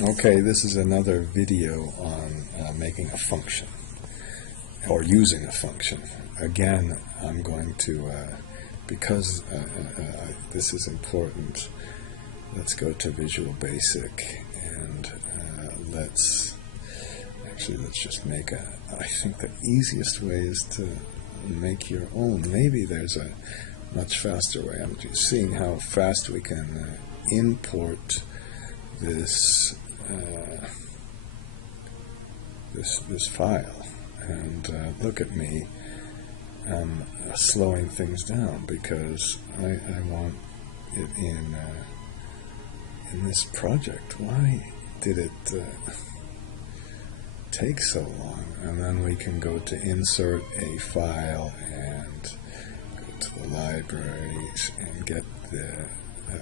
Okay, this is another video on making a function, or using a function. Again, I'm going to, because this is important, let's go to Visual Basic, and let's just make I think the easiest way is to make your own. Maybe there's a much faster way. I'm just seeing how fast we can import this this file, and look at me. I'm slowing things down because I want it in this project. Why did it take so long? And then we can go to insert a file and go to the libraries and get the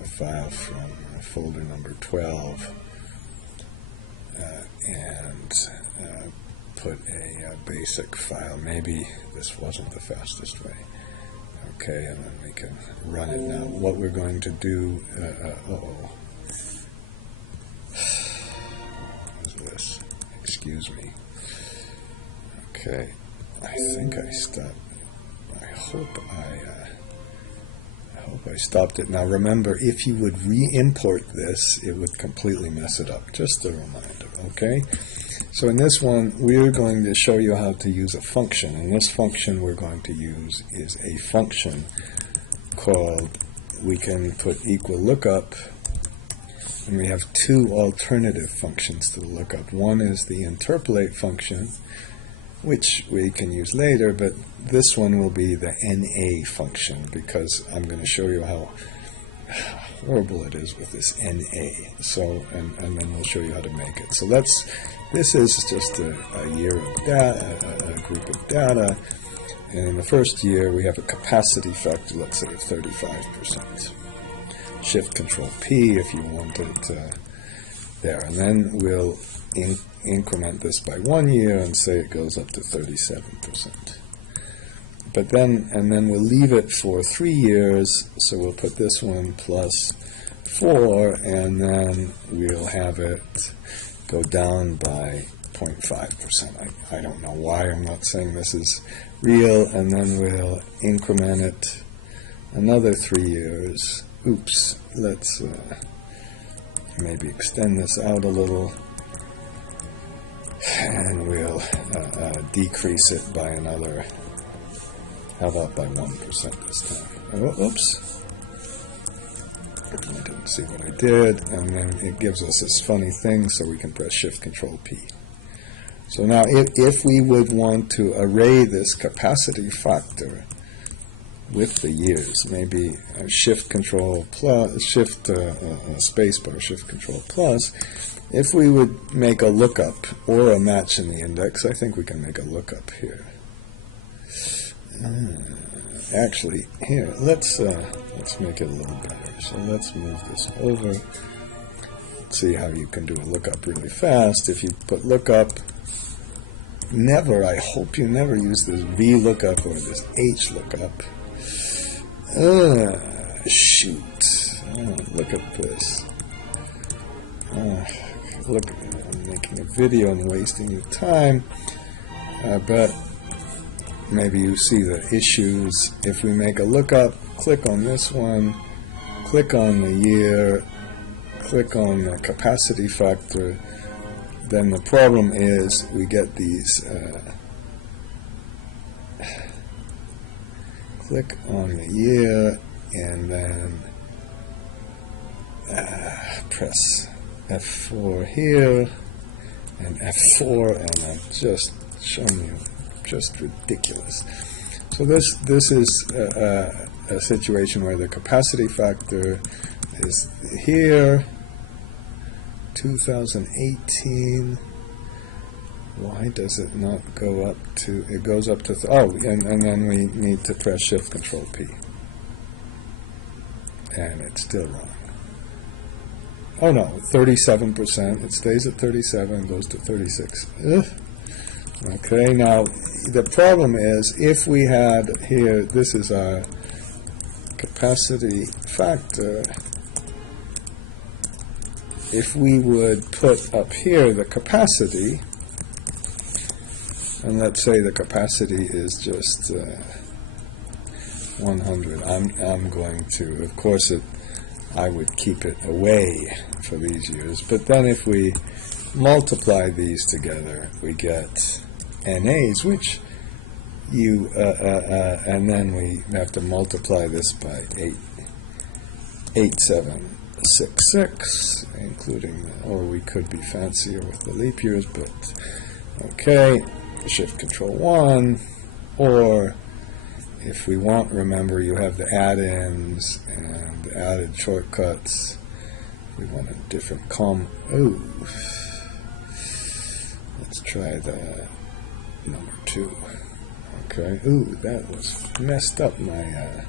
file from folder number 12 and put a basic file. Maybe this wasn't the fastest way. Okay, and then we can run it now. What we're going to do, what is this? Excuse me. Okay, I think I stopped. I hope I stopped it. Now remember, if you would re-import this, it would completely mess it up. Just a reminder, okay? So in this one, we're going to show you how to use a function. And this function we're going to use is a function called, we can put equal lookup, and we have two alternative functions to the lookup. One is the interpolate function, which we can use later, but this one will be the NA function, because I'm going to show you how horrible it is with this NA. So, and then we'll show you how to make it. So this is just a year of data, a group of data, and in the first year we have a capacity factor, let's say of 35%. Shift Control P if you want it there, and then we'll increment this by 1 year and say it goes up to 37%. But then, and then we'll leave it for 3 years, so we'll put this one plus 4, and then we'll have it go down by 0.5%. I don't know why I'm not saying this is real, and then we'll increment it another 3 years. Oops, let's maybe extend this out a little, and we'll decrease it by another, how about by 1% this time? Oh, oops, I didn't see what I did, and then it gives us this funny thing, so we can press Shift Control P. So now if we would want to array this capacity factor with the years, maybe Shift Control plus, Shift spacebar, Shift Control plus. If we would make a lookup or a match in the index, I think we can make a lookup here. Actually, here let's make it a little better. So let's move this over. Let's see how you can do a lookup really fast. If you put lookup, never, I hope you never use this VLOOKUP or this HLOOKUP. Shoot. Look at this. Look, I'm making a video and wasting your time, but maybe you see the issues. If we make a lookup, click on this one, click on the year, click on the capacity factor, then the problem is we get these click on the year, and then press F4 here, and F4, and I've just shown you, just ridiculous. So this is a situation where the capacity factor is here, 2018. Why does it not go up to, it goes up to, and then we need to press Shift Control P. And it's still wrong. Oh no, 37%, it stays at 37, goes to 36. Ugh. Okay, now the problem is, if we had here, this is our capacity factor, if we would put up here the capacity, and let's say the capacity is just 100, I'm going to, of course, I would keep it away for these years, but then if we multiply these together, we get NAs, which you, and then we have to multiply this by 8766, including, or we could be fancier with the leap years, but okay, Shift Control 1, or if we want, remember, you have the add-ins and the added shortcuts. We want a different let's try the number 2. Okay. Ooh, that was messed up my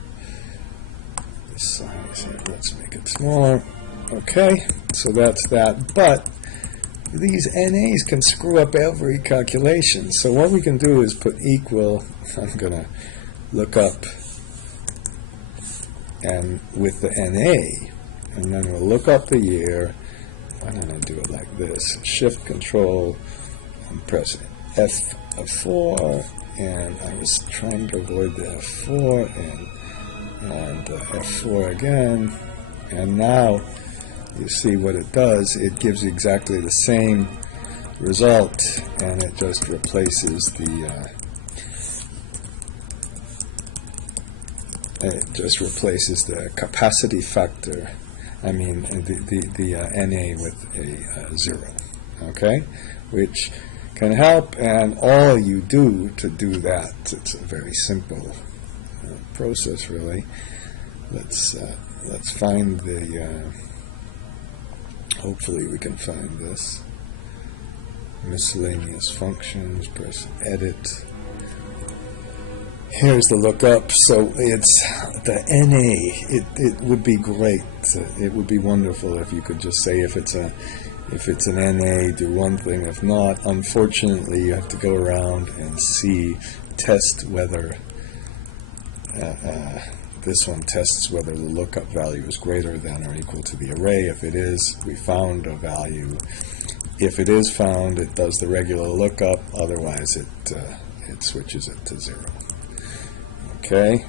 size here. Let's make it smaller. Okay, so that's that. But these NAs can screw up every calculation. So what we can do is put equal. I'm gonna look up and with the NA, and then we'll look up the year. Why don't I do it like this? Shift Control and press F4, and I was trying to avoid the F4 and F4 again, and now you see what it does. It gives exactly the same result, and it just replaces the capacity factor. I mean the NA with a 0. Okay, which can help, and all you do to do that, it's a very simple process, really. Let's find the. Hopefully, we can find this miscellaneous functions. Press Edit. Here's the lookup. So it's the NA. It would be great. It would be wonderful if you could just say if it's an NA, do one thing. If not, unfortunately, you have to go around and test whether this one tests whether the lookup value is greater than or equal to the array. If it is, we found a value. If it is found, it does the regular lookup. Otherwise, it switches it to 0. Okay.